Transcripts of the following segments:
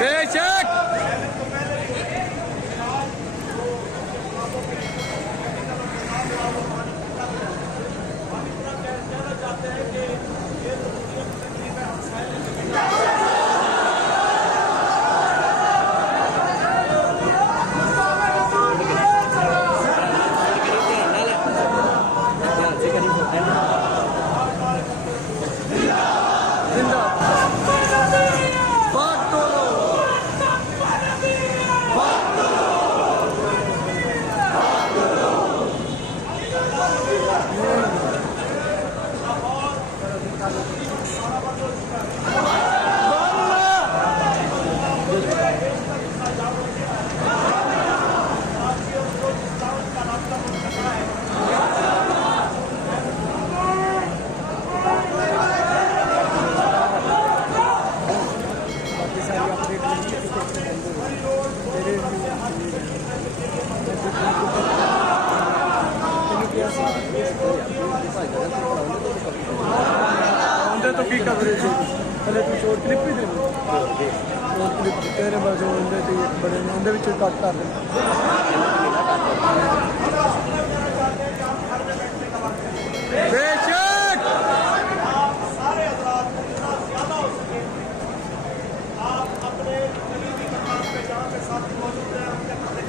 बेशक तो की कवरेज पहले तू शॉर्ट क्लिप ही दे शॉर्ट क्लिप तेरे बारे में बड़े उन्हें भी कट कर दे बेशक सारे हजरात जितना ज्यादा हो सके आप अपने करीबी मकाम पे जहाँ पे साथी मौजूद हैं उनके खाते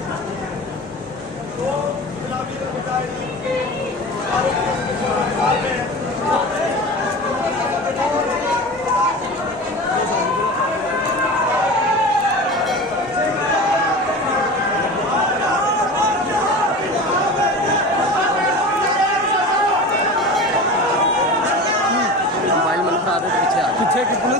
तो गुलाबी के बजाय के सारे पीछे कितना